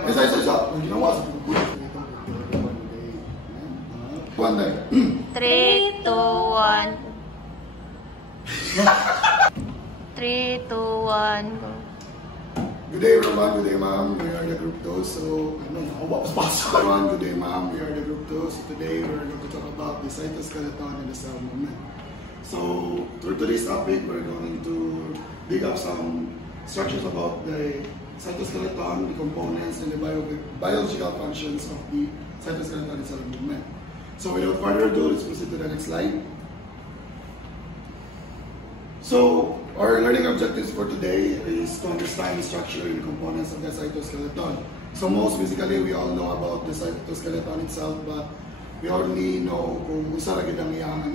Isa. Ginawa sa pagkukulit. One day. 3, 2, 1. 3, 2, 1, go. Good day, everyone. Good day, ma'am. We are the group 2. So, everyone, good day, ma'am. We are the group 2. So, today we're going to talk about the cytoskeleton and the cell movement. So, through today's topic, we're going to dig up some structures about the cytoskeleton, the components, and the biological functions of the cytoskeleton and cell movement. So, without further ado, let's proceed to the next slide. So, our learning objectives for today is to understand the structure and components of the cytoskeleton. So most basically, we all know about the cytoskeleton itself, but we only know kung usa ra gid ang iyang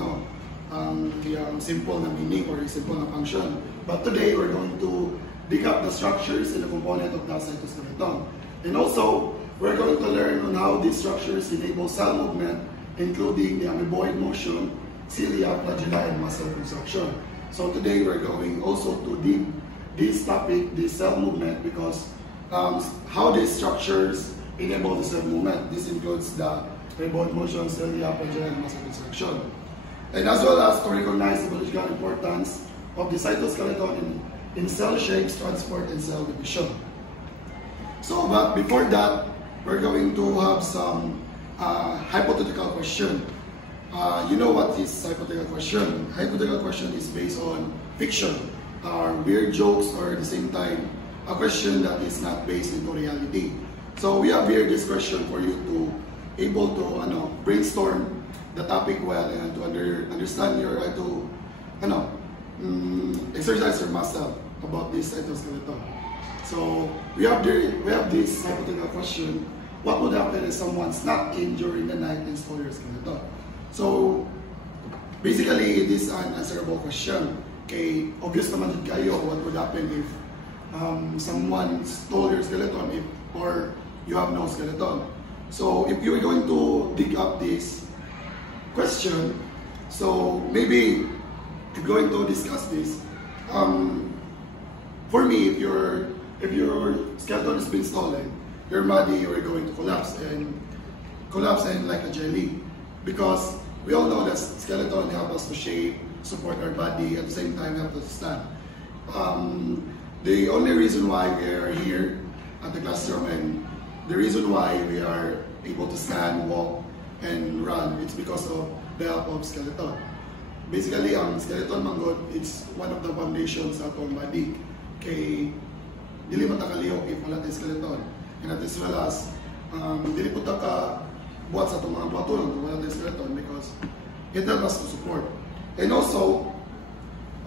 simple na meaning or simple na function. But today, we're going to dig up the structures and the component of the cytoskeleton. And also, we're going to learn on how these structures enable cell movement, including the amoeboid motion, cilia, flagella, and muscle construction. So today we're going also to dig this topic, the cell movement, because how these structures enable the cell movement. This includes the amoeboid motion, cilia, flagella, and muscle construction. And as well as to recognize the biological importance of the cytoskeleton in cell shapes, transport, and cell division. So, but before that, we're going to have some hypothetical question. You know what is hypothetical question? Hypothetical question is based on fiction, or weird jokes, or at the same time, a question that is not based into reality. So we have here this question for you to able to brainstorm the topic well and to understand your exercise your muscle about this cytoskeleton. So we have this hypothetical question: what would happen if someone snuck in during the night and stole your skeleton? So, basically, it is an answerable question. Okay, obvious naman din kayo what would happen if someone stole your skeleton or you have no skeleton. So, if you are going to dig up this question, so maybe if you're going to discuss this, for me, if your skeleton has been stolen, your body you are going to collapse and like a jelly. Because we all know that skeleton help us to shape, support our body, at the same time help us to stand. The only reason why we are here at the classroom and the reason why we are able to stand, walk, and run, it's because of the help of skeleton. Basically, skeleton manggod, it's one of the foundations of our body. Kay dili mo ta kalihok if wala tayo skeleton. And as well as dili po ta ka buhat sa itong mga buhaton kung wala tayo skeleton because it helps us to support. And also,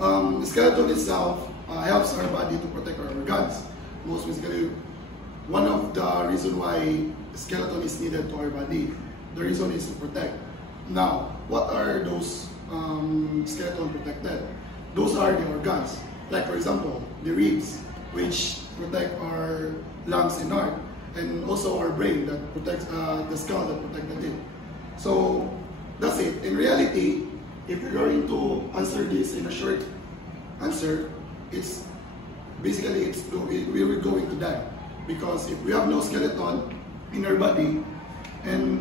the skeleton itself helps our body to protect our organs. Most basically, one of the reasons why skeleton is needed to our body, the reason is to protect. Now, what are those skeleton protected? Those are the organs. Like for example, the ribs, which protect our lungs and heart. And also our brain that protects the skull that protected it. So that's it. In reality, if you're going to answer this in a short answer, it's basically we are going to die because if we have no skeleton in our body and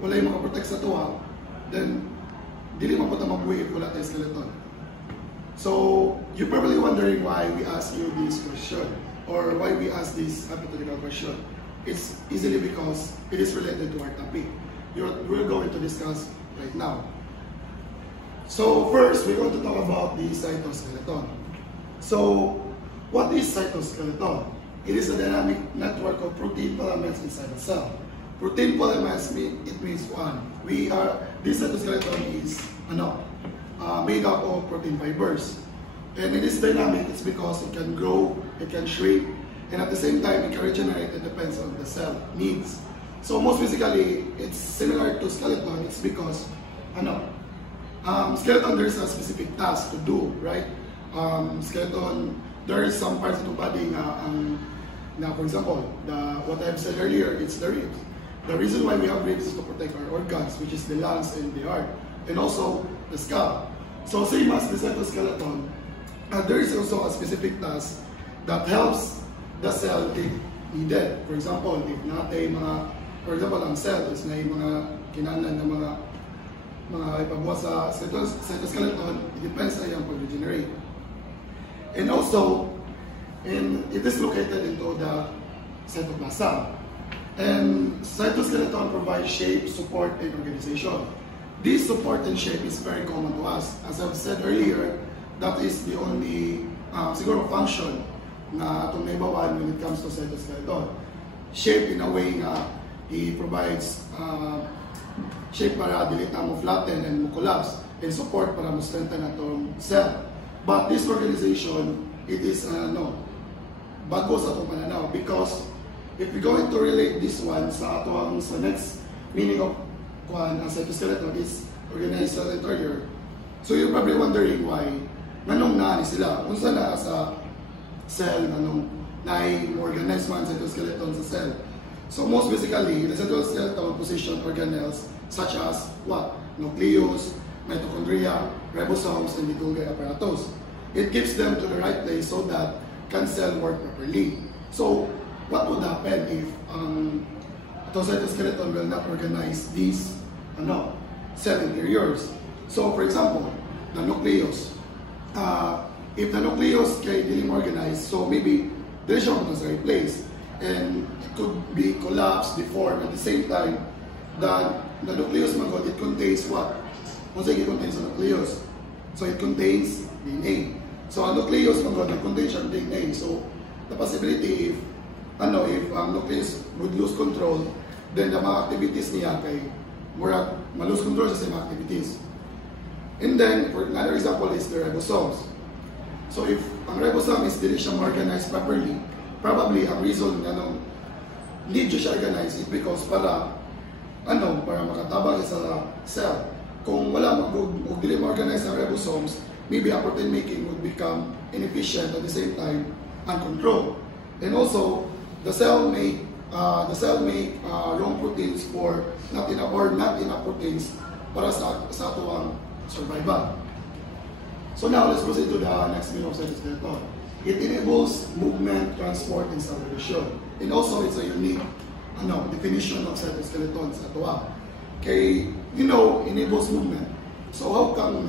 wala yung makaprotect sa tuwa, then dili mo pa mabuhay if wala tayong skeleton. So you're probably wondering why we ask you this question or why we ask this hypothetical question. It's easily because it is related to our topic we're going to discuss right now. So first, we're going to talk about the cytoskeleton. So what is cytoskeleton? It is a dynamic network of protein filaments inside a cell. Protein filaments means one. This cytoskeleton is made up of protein fibers. And it is dynamic, it's because it can grow, it can shrink, and at the same time, it can regenerate. It depends on the cell needs. So most basically, it's similar to skeleton. It's because, skeleton there's a specific task to do, right? Skeleton, there is some parts of the body now, for example, what I've said earlier, it's the ribs. The reason why we have ribs is to protect our organs, which is the lungs and the heart, and also the skull. So same as the cytoskeleton, there is also a specific task that helps the cell needed. For example, if natin mga, for example, ang cell is na yung mga kinanan na mga ipabuhat sa cytoskeleton, it depends na yung pag-regenerate. And also, it is located into the cytoplasm. And cytoskeleton provides shape, support, and organization. This support and shape is very common to us. As I've said earlier, that is the only siguro function na itong naibawan when it comes to cytoskeleton. Shape in a way nga, he provides shape para dili na mo flatten and mo collapse, and support para mo strengthen atong cell. But this organization, it is bago sa atong pananaw, because if we're going to relate this one sa atong sa next meaning of ang cytoskeleton is organized cell earlier. So you're probably wondering why nanong na sila unsa na sa cell nanong naay organized man cytoskeleton sa cell. So most basically, the cytoskeleton position organelles such as what? Nucleus, mitochondria, ribosomes, and the Golgi apparatus. It keeps them to the right place so that can cell work properly. So what would happen if the cytoskeleton will not organize these cell interiors? So for example, the nucleus. If the nucleus can be organized, so maybe there is not the right place, and it could be collapsed, deformed at the same time. The nucleus it contains what? What it contains the nucleus? So it contains DNA. So a nucleus it contains DNA. So the possibility if nucleus would lose control, then the mga activities niya kay malose control sa mga activities. And then, for another example is the ribosomes. So if ang ribosome is dili siya organized properly, probably ang reason nga need siya organized is because para makatabang sa cell. Kung wala dili organized ang ribosomes, maybe a protein making would become inefficient at the same time uncontrolled. And also, the cell make wrong proteins for not enough proteins para sa atuang survival. So now let's proceed to the next meaning of cytoskeleton. It enables movement, transport, and cell division. And also it's a unique definition of cytoskeleton sa atuwa. Okay, enables movement. So how come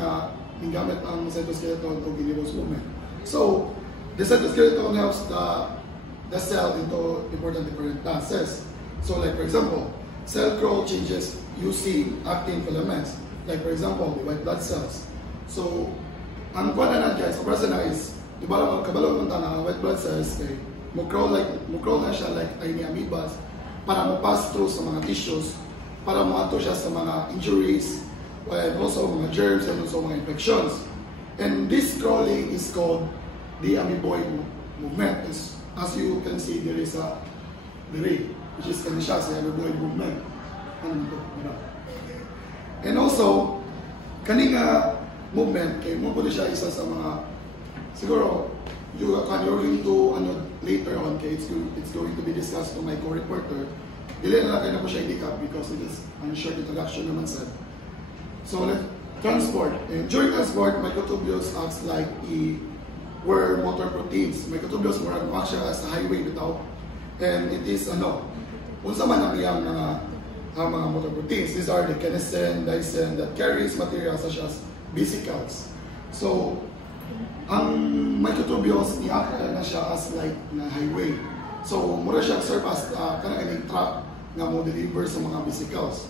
gamit ang cytoskeleton to enables movement? So the cytoskeleton helps the cell into different tasks. So like for example, cell growth changes using actin filaments. Like for example, the white blood cells. So ang kuwan na guys, operasyon na is, kabalo ng tanang white blood cells kay mukrow na siya like tiny amoebas para mo-pass through sa mga tissues, para mo-ato siya sa mga injuries, and also mga germs and also mga infections. And this crawling is called the amoeboid movement. As you can see, there is a ray, which is kani siya sa amoeboid movement. And also, kaning movement, kay mo po siya isa sa mga, siguro, you're going to, later on, kay it's going to be discussed to my co-reporter. Dili na lang kayo na po siya i-decap because it is a short introduction naman said. So, transport. And during transport, microtubules acts like were motor proteins. Microtubules were act siya as a highway without, and it is, unsa man ang iyang mga motor proteins. These are the kinesin, dysin that carries materials such as vesicles. So, ang microtubules i-act na siya as like na highway. So, mura siya serve as kanang truck na mo deliver sa mga vesicles.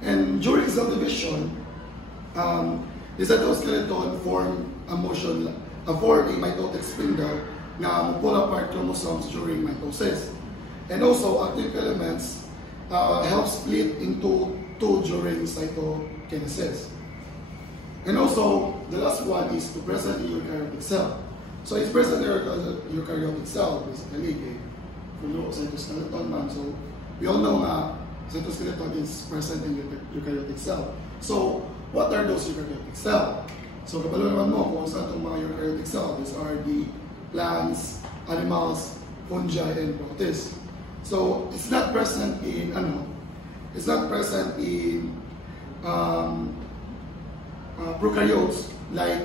And during cell division, the cytoskeleton form a mitotic spindle na mo pull apart chromosomes during mitosis. And also, active elements help split into two during cytokinesis. And also, the last one is to present in eukaryotic cell. So it's present in eukaryotic cell, basically, cytoskeleton man. So we all know cytoskeleton is present in eukaryotic cell. So what are those eukaryotic cells? So kapalo naman mo kung saan itong mga eukaryotic cells. These are the plants, animals, fungi, and protists. So it's not present in prokaryotes like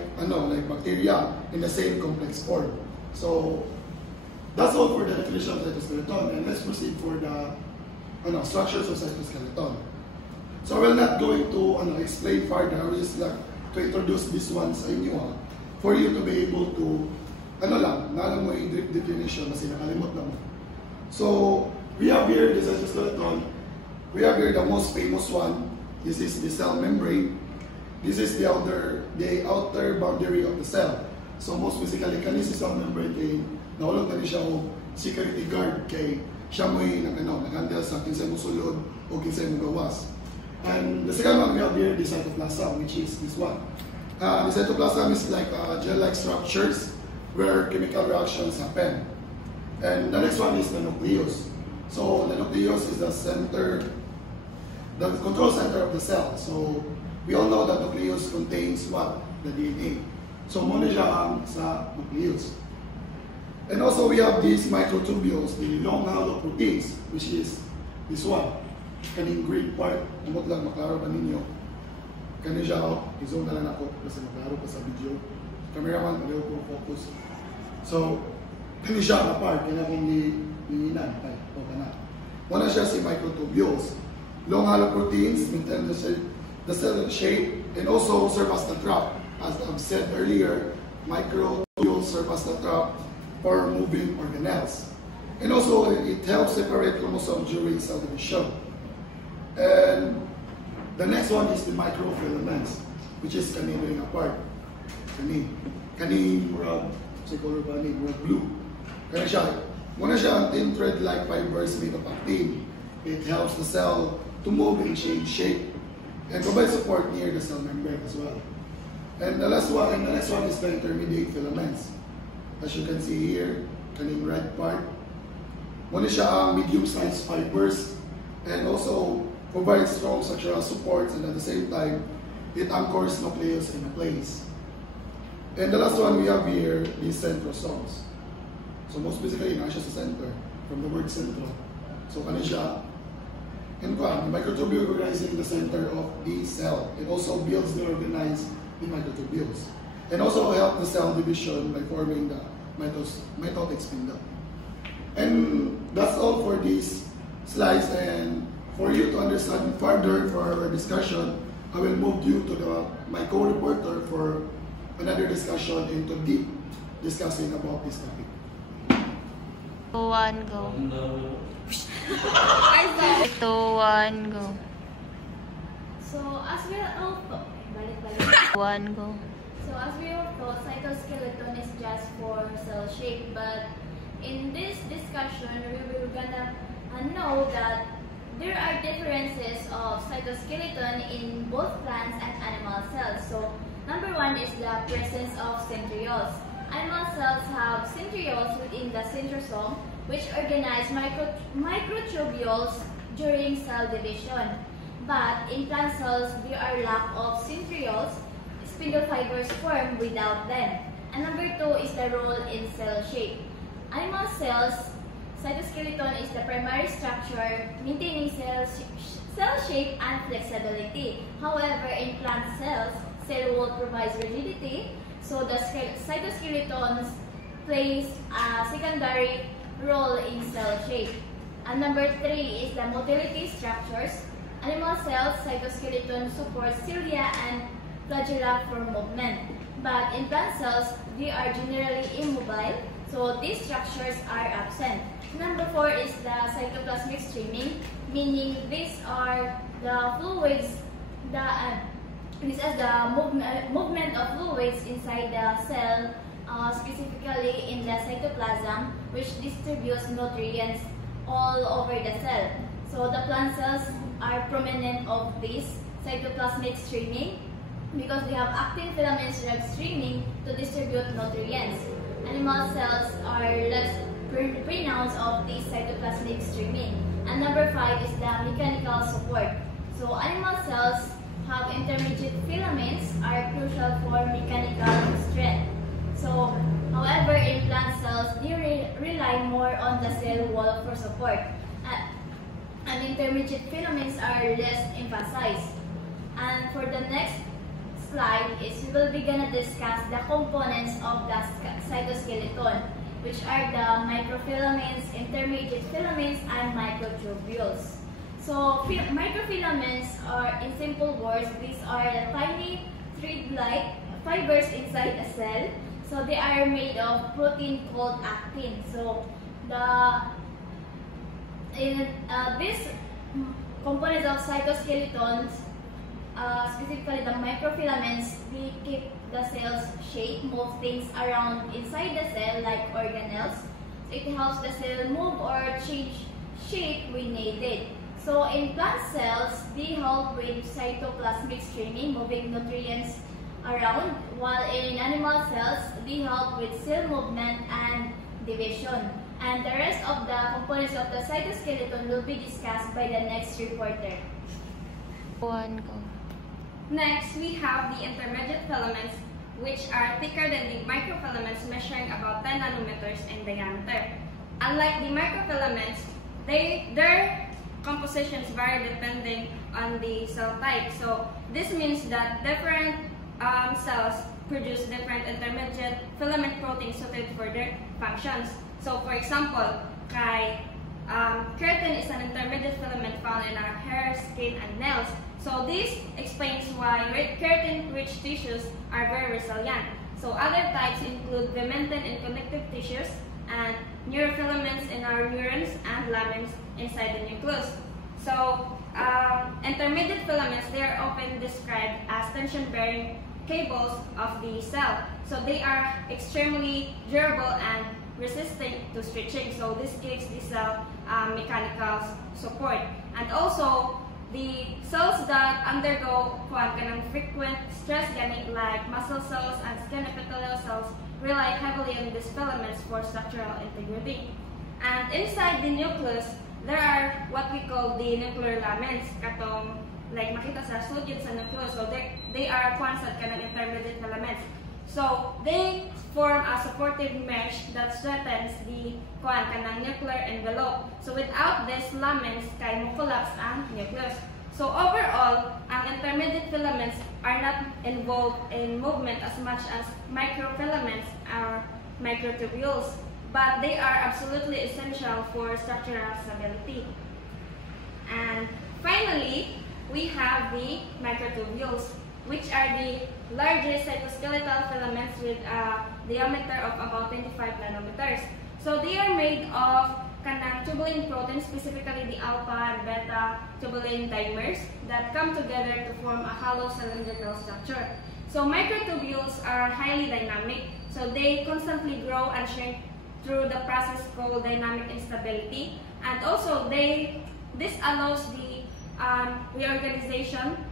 bacteria in the same complex form. So That's all for the definition of cytoskeleton, and let's proceed for the structures of cytoskeleton. So we're not going to explain further. I will just like to introduce this one sa inyo for you to be able to naalam mo yung definition kasi nakalimot lang mo. So we have here the cytoskeleton. We have here the most famous one. This is the cell membrane. This is the outer boundary of the cell. So most basically, kani si cell membrane kay naulog kani siya o security guard kay siya mo yung nag-handle sa kinsay mo sulod o kinsay mo gawas. And the second one we have here, the cytoplasm, which is this one. The cytoplasm is like gel-like structures where chemical reactions happen. And the next one is the nucleus. So the nucleus is the center, the control center of the cell. So we all know that nucleus contains what? The DNA. So muna siya sa nucleus. And also we have these microtubules, the long hollow proteins, which is this one. Kaning green part, umot lang maklaro pa ninyo. Kani siya, i-zoom na lang ako kasi maklaro pa sa video. Cameraman, pag ko focus. So, kani siya na part, kaya kung niinan, o kana. Una siya si microtubules. Long hollow proteins maintain the cell shape and also serve as the trap. As I've said earlier, microtubules serve as the trap for moving organelles. And also, it helps separate chromosomes during cell division. And the next one is the microfilaments, which is doing apart. Kani murag sa color ba ni murag blue. Kaya siya, muna siya ang thin thread-like fibers made of actin. It helps the cell to move and change shape and provide support near the cell membrane as well. And the next one is the intermediate filaments. As you can see here, kaning red part. Muna siya ang medium-sized fibers and also provides strong structural supports, and at the same time, it anchors nucleus in a place. And the last one we have here is centrosomes. So most basically, nasa siya sa center, from the word centro. So kani siya, and the microtubule organizing the center of the cell. It also builds the organized the microtubules. And also help the cell division by forming the mitotic spindle. And that's all for these slides, and for you to understand further for our discussion, I will move you to my co-reporter for another discussion into deep discussing about this topic. 2, 1, go. 2, 1, go. So as we all thought, 1, go. So as we all thought, cytoskeleton is just for cell shape, but in this discussion, we will gonna know that there are differences of cytoskeleton in both plants and animal cells. So number one is the presence of centrioles. Animal cells have centrioles within the centrosome, which organize microtubules during cell division. But in plant cells, there are lack of centrioles. Spindle fibers form without them. And number two is the role in cell shape. Animal cells, cytoskeleton is the primary structure maintaining cell shape and flexibility. However, in plant cells, cell wall provides rigidity, so the cytoskeleton plays a secondary role in cell shape. And number three is the motility structures. Animal cells, cytoskeleton supports cilia and flagella for movement. But in plant cells, they are generally immobile, so these structures are absent. Number four is the cytoplasmic streaming, meaning these are the fluids, this is the movement of fluids inside the cell, specifically in the cytoplasm, which distributes nutrients all over the cell. So the plant cells are prominent of this cytoplasmic streaming because they have actin filaments drug streaming to distribute nutrients. Animal cells are less pronounced of this cytoplasmic streaming. And number five is the mechanical support. So animal cells have intermediate filaments are crucial for mechanical strength. So, however, in plant cells, they rely more on the cell wall for support. And intermediate filaments are less emphasized. And for the next slide is we will be gonna discuss the components of the cytoskeleton. which are the microfilaments, intermediate filaments, and microtubules. So microfilaments are, in simple words, these are the tiny thread-like fibers inside a cell. So they are made of protein called actin. So these components of cytoskeletons, specifically the microfilaments, they keep the cell's shape, move things around inside the cell like organelles. So it helps the cell move or change shape when needed. So in plant cells, they help with cytoplasmic streaming, moving nutrients around, while in animal cells, they help with cell movement and division. And the rest of the components of the cytoskeleton will be discussed by the next reporter. 1, go. Next, we have the intermediate filaments, which are thicker than the microfilaments, measuring about 10 nanometers in diameter. Unlike the microfilaments, their compositions vary depending on the cell type. So this means that different cells produce different intermediate filament proteins suited for their functions. So for example, keratin is an intermediate filament found in our hair, skin, and nails. So this explains why keratin-rich tissues are very resilient. So other types include vimentin in connective tissues and neurofilaments in our neurons and lamins inside the nucleus. So intermediate filaments, they are often described as tension-bearing cables of the cell. So they are extremely durable and resistant to stretching. So this gives the cell mechanical support. And also, the cells that undergo frequent stress, like muscle cells and skin epithelial cells, rely heavily on these filaments for structural integrity. And inside the nucleus, there are what we call the nuclear lamins, like makita sa sodium sa nucleus. So they are concept intermediate filaments. So they form a supportive mesh that strengthens the nuclear envelope. So without these lamins, mo collapse ang nucleus. So overall, ang intermediate filaments are not involved in movement as much as microfilaments or microtubules, but they are absolutely essential for structural stability. And finally, we have the microtubules, which are the largest cytoskeletal filaments with a diameter of about 25 nanometers. So they are made of tubulin proteins, specifically the alpha and beta tubulin dimers, that come together to form a hollow cylindrical structure. So microtubules are highly dynamic, so they constantly grow and shrink through the process called dynamic instability. And also, this allows the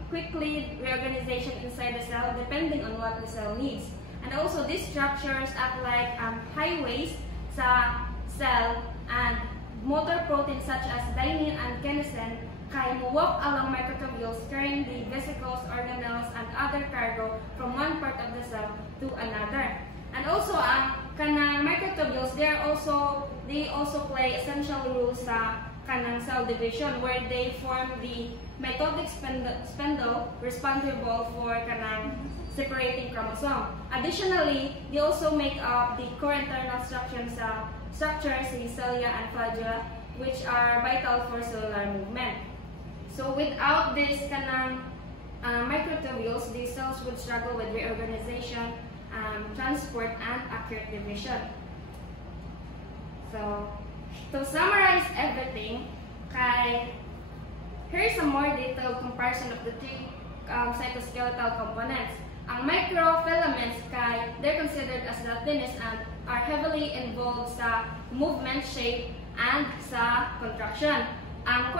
quickly reorganization inside the cell depending on what the cell needs. And also, these structures act like highways sa cell, and motor proteins such as dynein and kinesin can walk along microtubules, carrying the vesicles, organelles, and other cargo from one part of the cell to another. And also, microtubules, they also play essential roles sa cell division, where they form the mitotic spindle responsible for separating chromosome. Additionally, they also make up the core internal structures, the cilia and flagella, which are vital for cellular movement. So without these microtubules, these cells would struggle with reorganization, transport, and accurate division. So to summarize everything, here's a more detailed comparison of the three cytoskeletal components. Ang microfilaments, they're considered as the thinnest and are heavily involved sa movement, shape, and sa contraction. Ang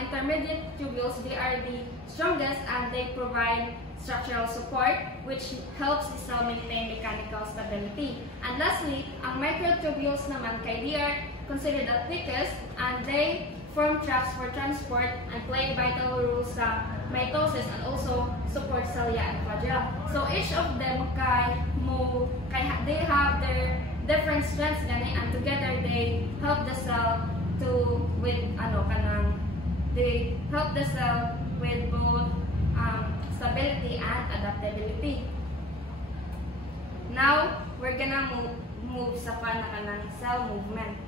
intermediate tubules, they are the strongest and they provide structural support, which helps the cell maintain mechanical stability. And lastly, ang microtubules naman, they are considered the thickest, and they form tracks for transport and play vital roles sa mitosis and also support cilia and flagella. So each of them they have their different strengths and together they help the cell with both stability and adaptability. Now we're gonna move sa kanang cell movement.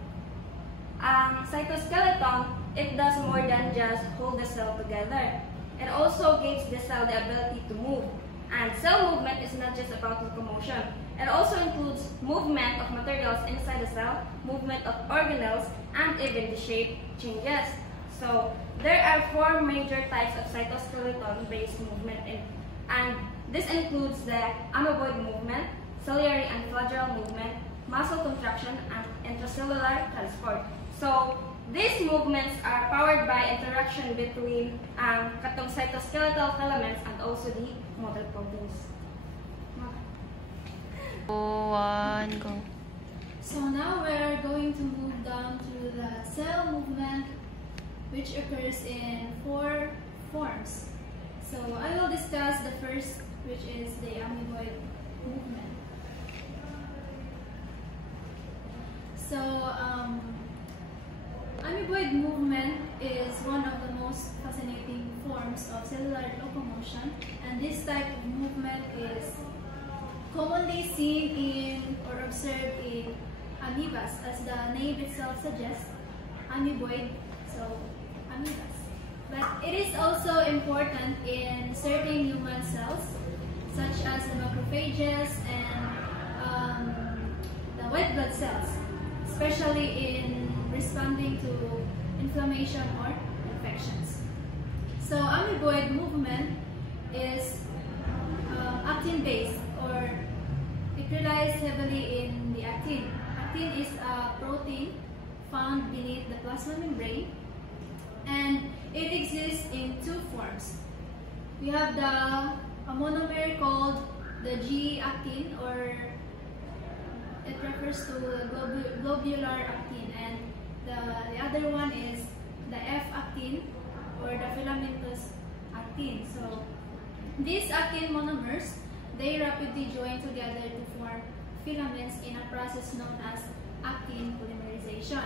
Ang cytoskeleton, it does more than just hold the cell together. It also gives the cell the ability to move. And cell movement is not just about locomotion. It also includes movement of materials inside the cell, movement of organelles, and even the shape changes. So, there are 4 major types of cytoskeleton-based movement, and this includes the amoeboid movement, ciliary and flagellal movement, muscle contraction, and intracellular transport. So, these movements are powered by interaction between katong cytoskeletal filaments and also the motor proteins. 1, go. So now we are going to move down to the cell movement, which occurs in 4 forms. So I will discuss the first, which is the amoeboid movement. So amoeboid movement is one of the most fascinating forms of cellular locomotion, and this type of movement is commonly seen in or observed in amoebas, as the name itself suggests, amoeboid, so amoebas. But it is also important in certain human cells, such as the macrophages and the white blood cells, especially in responding to inflammation or infections. So amoeboid movement is actin-based, or it relies heavily in the actin. Actin is a protein found beneath the plasma membrane, and it exists in 2 forms. We have a monomer called the G-actin, or it refers to the globular actin, and the other one is the F-actin, or the filamentous actin. So these actin monomers, they rapidly join together to form filaments in a process known as actin polymerization.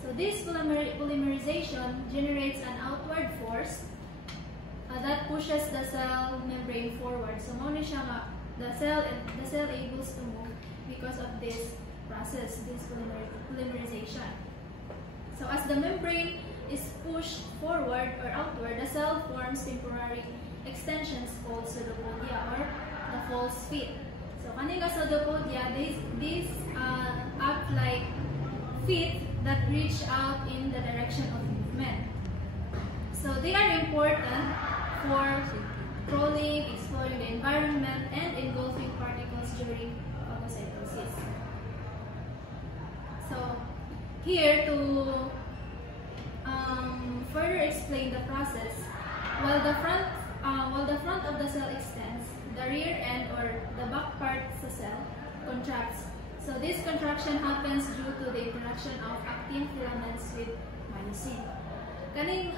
So this polymerization generates an outward force that pushes the cell membrane forward. So muna siya nga, the cell able to move because of this process, this polymerization. So as the membrane is pushed forward or outward, the cell forms temporary extensions called pseudopodia, or the false feet. So kanina pseudopodia, these act like feet that reach out in the direction of movement. So they are important for crawling, exploring the environment, and engulfing particles during phagocytosis. So here, to further explain the process, while the front of the cell extends, the rear end, or the back part of the cell, contracts. So this contraction happens due to the interaction of actin filaments with myosin. Kaning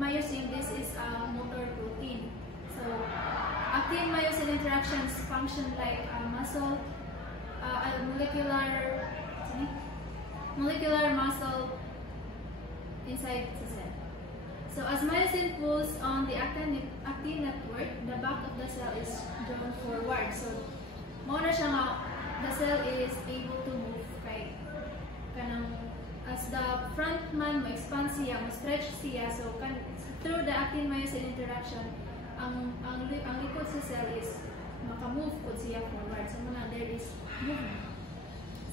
myosin, this is a motor protein. So actin-myosin interactions function like a molecular muscle inside the cell. So as myosin pulls on the actin network, the back of the cell is drawn forward. So muna siya nga, the cell is able to move kay kanang as the front man mo expand siya, mo stretch siya, so through the actin-myosin interaction, ang likod sa cell is makamove po siya forward. So muna there is movement.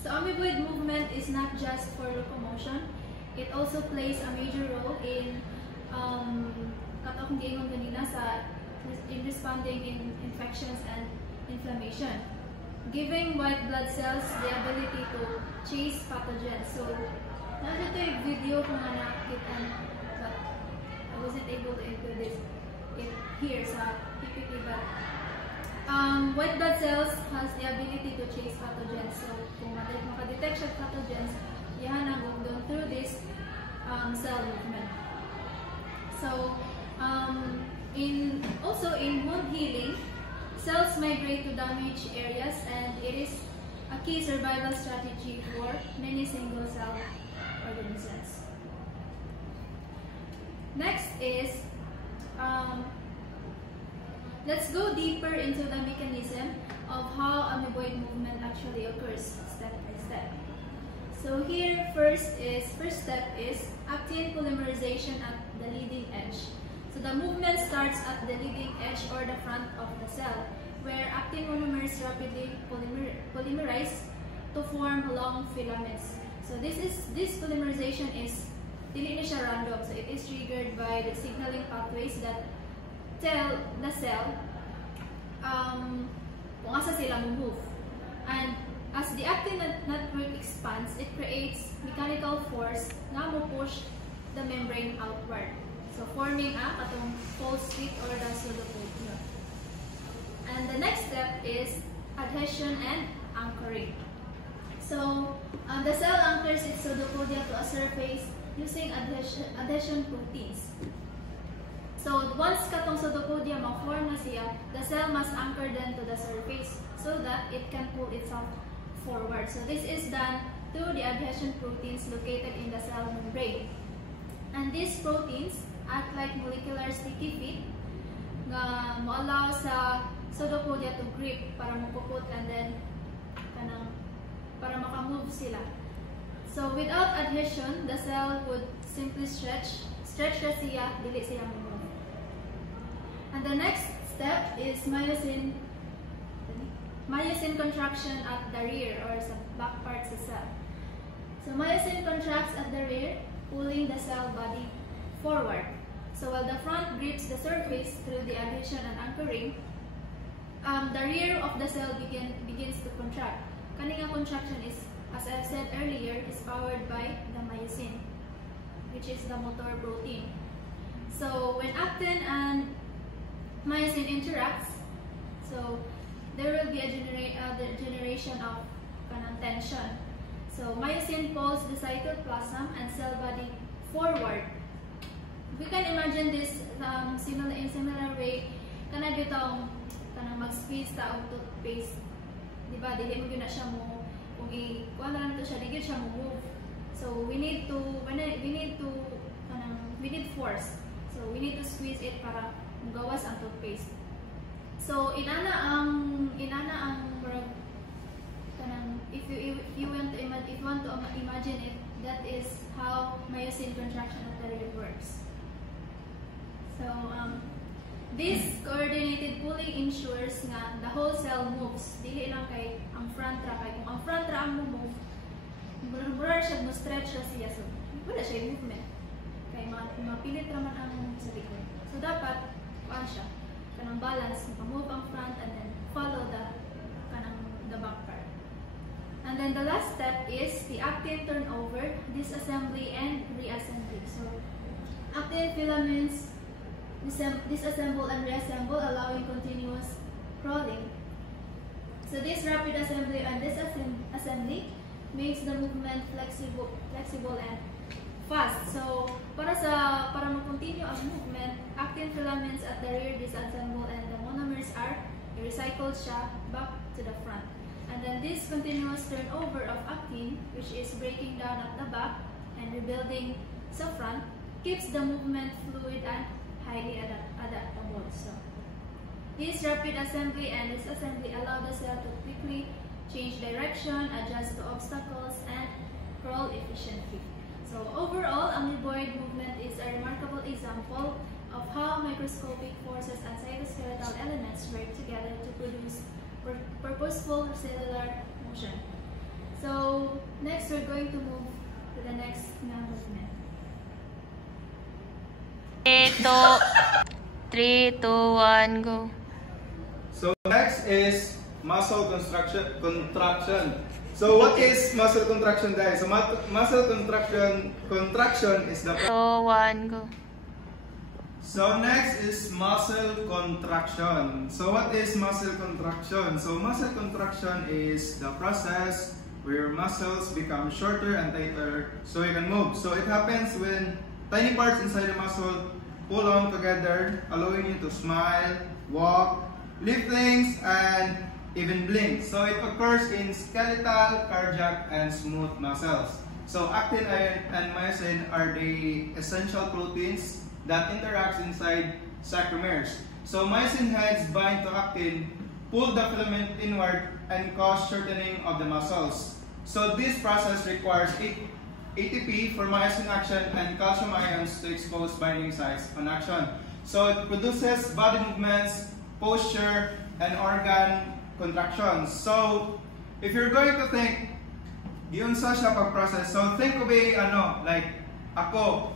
So amoeboid movement is not just for locomotion, it also plays a major role in katong gingon kanina in responding in infections and inflammation, giving white blood cells the ability to chase pathogens. So nandito yung video kung nga nakita, but I wasn't able to include this here sa PPT, but white blood cells has the ability to chase pathogens. So kung makadetect siya pathogens, yan ang doon through this cell movement. So also in wound healing, cells migrate to damaged areas, and it is a key survival strategy for many single-cell organisms. Next is, let's go deeper into the mechanism of how amoeboid movement actually occurs step by step. So here, first step is actin polymerization at the leading edge. So the movement starts at the leading edge or the front of the cell, where actin monomers rapidly polymerize to form long filaments. So this polymerization is dili na siya random. So it is triggered by the signaling pathways that tell the cell kung asa sila move. And as the actin network expands, it creates mechanical force na mo push the membrane outward. So forming atong pole slit or the pseudopodia. And the next step is adhesion and anchoring. So the cell anchors its pseudopodia to a surface using adhesion proteins. So once katong pseudopodia ma-form na siya, the cell must anchor them to the surface so that it can pull itself forward. So this is done through the adhesion proteins located in the cell membrane. And these proteins act like molecular sticky feet na mo-allow sa pseudopodia to grip para mapuput and then para makamove sila. So without adhesion, the cell would simply stretch na siya, dili siya move. And the next step is myosin contraction at the rear or sa back part sa cell. So myosin contracts at the rear, pulling the cell body forward. So while the front grips the surface through the adhesion and anchoring, the rear of the cell begins to contract. Kaning contraction is, as I've said earlier, is powered by the myosin, which is the motor protein. So when actin and myosin interacts, so there will be a generation of tension. So myosin pulls the cytoplasm and cell body forward. We can imagine this in similar way. Kana bitong mag-squeeze ta og toothpaste. Diba? Dili mo gina siya mo kung kuha na lang to siya, di siya mo move. So we need force. So we need to squeeze it para magawas ang toothpaste. So inana ang if you want to imagine it, that is how myosin contraction of the rear works. So this coordinated pulling ensures nga the whole cell moves. Dili lang kay ang front ra, kay kung ang front ra ang move, burar siya mo stretch ra siya, so wala siya movement. Kay mapilit ra man ang sa likod. So dapat siya kanang balance, move ang front and then follow the back part. And then the last step is the actin turnover, disassembly and reassembly. So actin filaments disassemble and reassemble, allowing continuous crawling. So this rapid assembly and disassembly makes the movement flexible and fast. So para ma-continue ang movement, actin filaments at the rear disassemble and the monomers are recycled siya back to the front. And then this continuous turnover of actin, which is breaking down at the back and rebuilding sa front, keeps the movement fluid and highly adaptable. So this rapid assembly and disassembly allow the cell to quickly change direction, adjust to obstacles, and crawl efficiently. So overall, amoeboid movement is a remarkable example of how microscopic forces and cytoskeletal elements work together to produce purposeful cellular motion. So next, we're going to move to the next movement. 3, 2, 1, go. So next is muscle contraction. So what is muscle contraction, guys? So muscle contraction is the 2, 1, go. So next is muscle contraction. So what is muscle contraction? So muscle contraction is the process where muscles become shorter and tighter so you can move. So it happens when tiny parts inside the muscle pull on together, allowing you to smile, walk, lift things, and even blink. So it occurs in skeletal, cardiac, and smooth muscles. So actin and myosin are the essential proteins that interact inside sarcomeres. So myosin heads bind to actin, pull the filament inward and cause shortening of the muscles. So this process requires ATP for myosin action and calcium ions to expose binding sites on action. So it produces body movements, posture, and organ contractions. So if you're going to think, yun sa siya pag-process. So think of like ako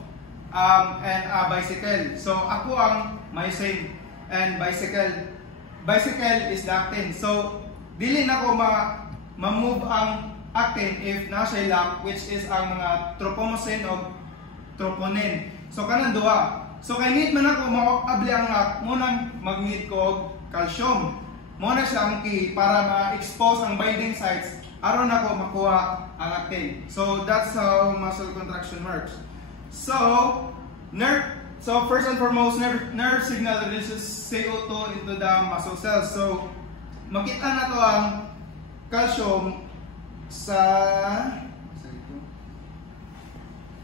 and a bicycle. So ako ang myosin and bicycle. Bicycle is the actin. So dili na ko ma-move ang actin if nasa lock, which is ang mga tropomyosin o troponin. So kanan duha. So kay need man ako maabli ang lock, mo nang mag-need ko calcium. Mo na siya ang key para ma-expose ang binding sites aron ako makuha ang actin. So that's how muscle contraction works. So first and foremost, nerve signal releases CO2 into the muscle cells. So makita na to ang calcium sa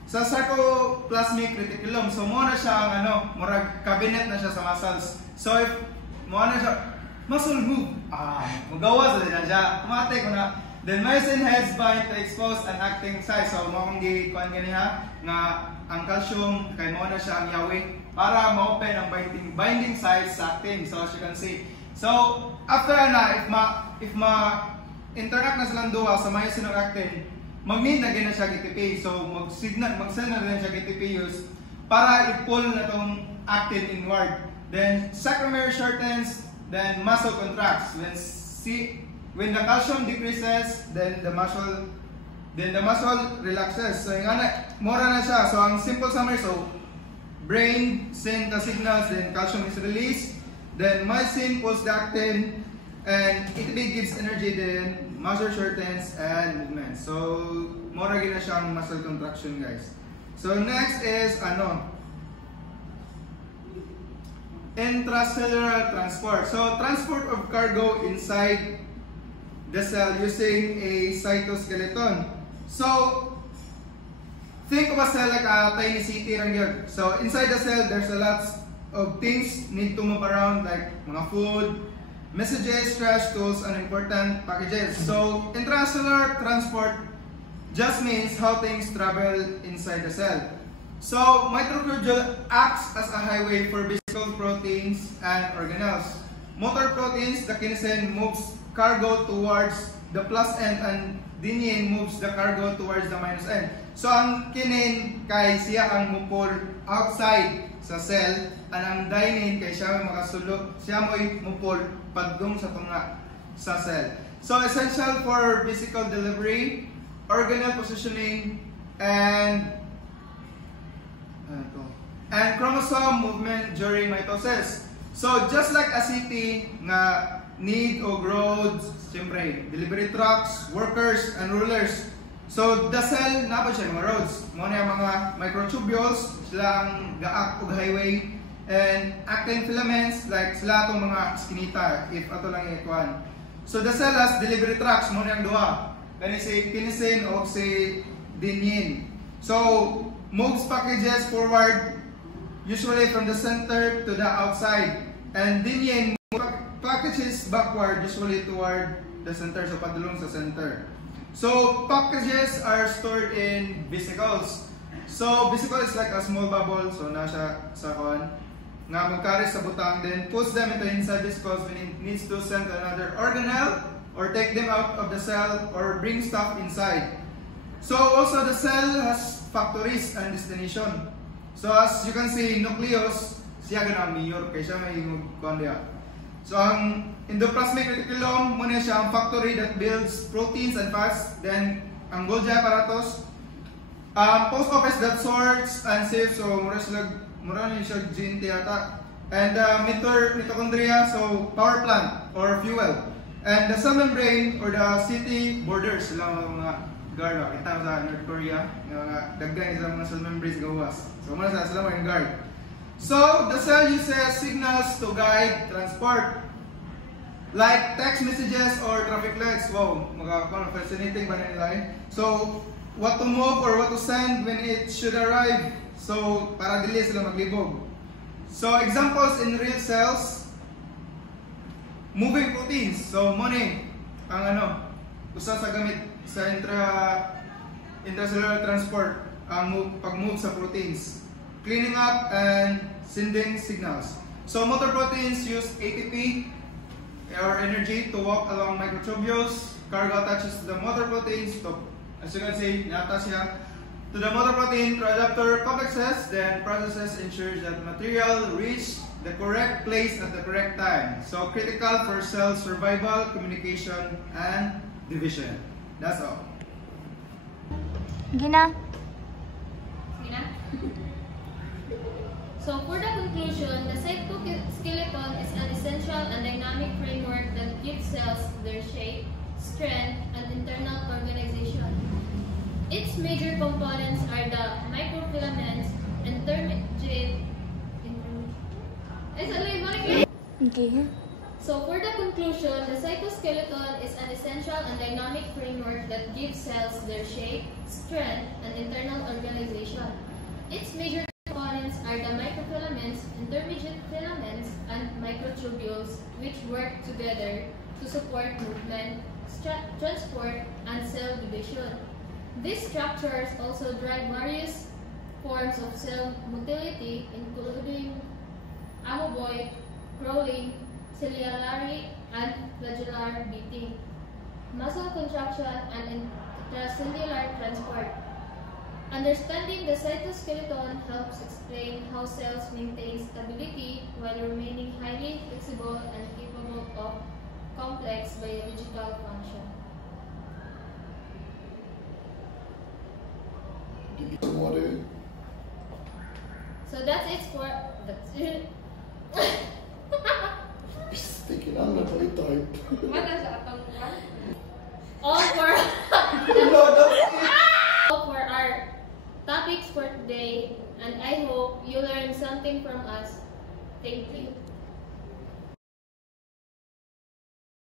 sarcoplasmic reticulum. So mo na siya ang murag cabinet na siya sa muscles. So if mo na siya muscle move, magawa sa din na siya. Kumate ko na. Then myosin heads bind to expose an acting site. So mo kung gi-kuan ganiha nga ang calcium kay mo na siya ang yawi para ma-open ang binding sites sa actin. So as you can see. So after if interact na silang duha sa myosin ug actin, mag-need na gina siya ATP. So mag-send na rin siya ATP use para i-pull na tong actin inward. Then sarcomere shortens, then muscle contracts. When the calcium decreases, then the muscle relaxes. So mora na siya. So ang simple summary, so brain send the signals, then calcium is released, then myosin pulls the actin, and ATP gives energy, then muscle shortens and movement. So mora gina siyang muscle contraction, guys. So next is intracellular transport. So transport of cargo inside the cell using a cytoskeleton. So think of a cell like a tiny city lang yun. So inside the cell, there's a lot of things need to move around, like mga food, messages, trash, tools, and important packages. So intracellular transport just means how things travel inside the cell. So mitochondria acts as a highway for physical proteins and organelles. Motor proteins, the kinesin, moves cargo towards the plus end, and dynein moves the cargo towards the minus end. So ang kinin kay siya ang mupol outside sa cell, and ang dynein kay siya makasulod, siya mo'y mupol padung sa tunga sa cell. So essential for physical delivery, organelle positioning, and chromosome movement during mitosis. So just like a city nga need og roads, siyempre, delivery trucks, workers, and rulers. So the cell, na ba siya mga roads? Muna yung mga microtubules, sila ang gaak og highway, and actin filaments, like sila itong mga skinita, if ato lang ikuan. So the cell has delivery trucks, muna yung duha. Kani si kinesin o si dynein. So moves packages forward, usually from the center to the outside, and dynein packages backward, usually toward the center, so padulong sa center. So packages are stored in vesicles. So vesicle is like a small bubble, so nasa sa kon nga magkari sa butang, then puts them into inside vesicles when it needs to send to another organelle or take them out of the cell or bring stuff inside. So also the cell has factories and destination. So as you can see, nucleus siya ganang mayor kay siya may kondia. So ang endoplasmic reticulum, muna siya ang factory that builds proteins and fats. Then ang Golgi apparatus, post office that sorts and saves. So mura niya siya gene yata. And mitochondria, so power plant or fuel. And the cell membrane or the city borders, sila mga guard. Kita sa North Korea, dagdag sa mga cell membranes gawas. So muna sila mga guard. So the cell uses signals to guide transport, like text messages or traffic lights. Wow, fascinating ba nila? So what to move or what to send when it should arrive. So para dili sila maglibog. So examples in real cells. moving proteins. So money ang usa sa gamit sa intracellular transport ang pag-move sa proteins. Cleaning up and sending signals. So motor proteins use ATP or energy to walk along microtubules. Cargo attaches to the motor proteins. So, as you can see, yata siya to the motor protein through adapter complexes. Then processes ensures that material reach the correct place at the correct time. So critical for cell survival, communication, and division. That's all. Gina. So for the conclusion, the cytoskeleton is an essential and dynamic framework that gives cells their shape, strength, and internal organization. Its major components are the microfilaments, intermediate. Okay. So for the conclusion, the cytoskeleton is an essential and dynamic framework that gives cells their shape, strength, and internal organization. Its major components are the microfilaments, intermediate filaments, and microtubules, which work together to support movement, transport, and cell division. These structures also drive various forms of cell motility, including amoeboid, crawling, ciliary, and flagellar beating, muscle contraction, and intracellular transport. Understanding the cytoskeleton helps explain how cells maintain stability while remaining highly flexible and capable of complex biological function. Give me some water. So that's it for Just thinking I'm not very tired. What does that one? all for No, that's it. all for our topics for today, and I hope you learned something from us. Thank you.